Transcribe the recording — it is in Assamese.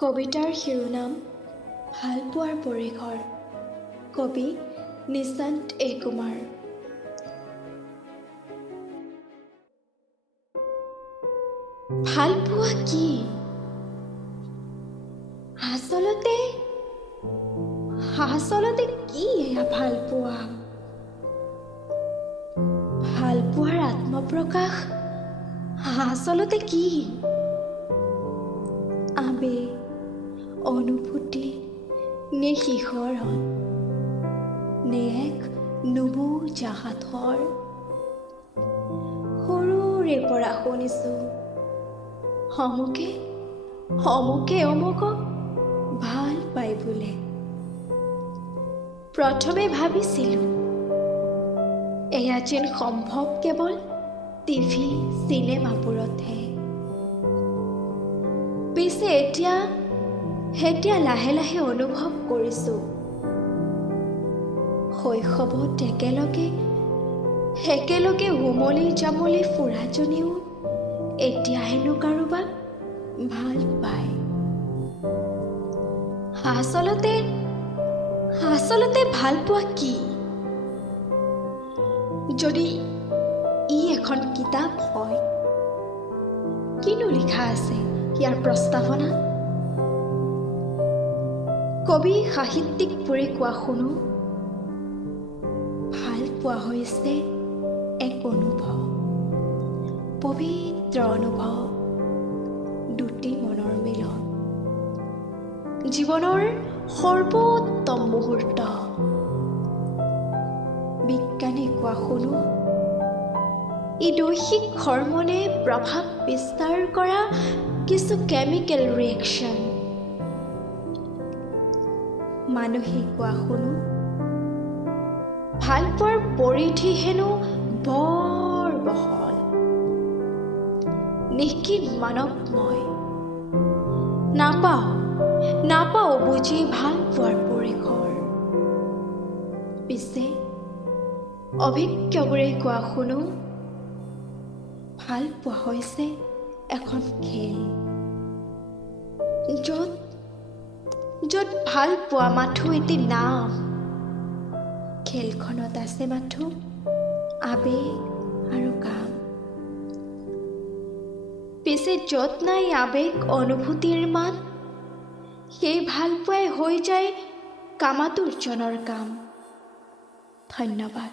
কবিতাৰ শিৰোনাম ভালপোৱাৰ পৰিঘৰ। কবি নিশান্ত এ কুমাৰ। ভালপোৱা কি? আচলতে কি এয়া ভালপোৱা? ভালপোৱাৰ আত্মপ্ৰকাশ আচলতে কি? আবেগ, অনুভূতি নে শিহৰণ, নে এক নুবুজা সাঁথৰ? সৰুৰে পৰা শুনিছোঁ অমুকে অমুকক ভাল পায় বোলে। প্ৰথমে ভাবিছিলোঁ এয়া যেন সম্ভৱ কেৱল টিভি চিনেমাবোৰতহে। পিছে এতিয়া লাহে লাহে অনুভৱ কৰিছোঁ শৈশৱত একেলগে উমলি জামলি ফুৰাজনীও এতিয়া হেনো কাৰোবাক ভাল পায়। আচলতে ভালপোৱা কি? যদি ই এখন কিতাপ হয়, কিনো লিখা আছে ইয়াৰ প্ৰস্তাৱনা? কবি সাহিত্যিক পুৰি কোৱা শুনো, ভালপোৱা হৈছে এক অনুভৱ, পবিত্ৰ অনুভৱ, দুটি মনৰ মিলন, জীৱনৰ সৰ্বোত্তম মুহূৰ্ত। বিজ্ঞানে কোৱা শুনো, ই দৈহিক হৰমনে প্ৰভাৱ বিস্তাৰ কৰা কিছু কেমিকেল ৰিয়েকশ্যন। মানুহে কোৱা শুনো, ভালপোৱাৰ পৰিধি হেনো বৰ বহল, নিখিল মানৱময়। নাপাওঁ বুজি ভালপোৱাৰ পৰিঘৰ। পিছে অভিজ্ঞবোৰে কোৱা শুনো, ভালপোৱা হৈছে এখন খেল, য'ত ভালপোৱা মাথো এটি নাম। খেলখনত আছে মাথো আবেগ আৰু কাম। পিছে য'ত নাই আবেগ অনুভূতিৰ মান, সেই ভালপোৱাই হৈ যায় কামাতুৰজনৰ কাম। ধন্যবাদ।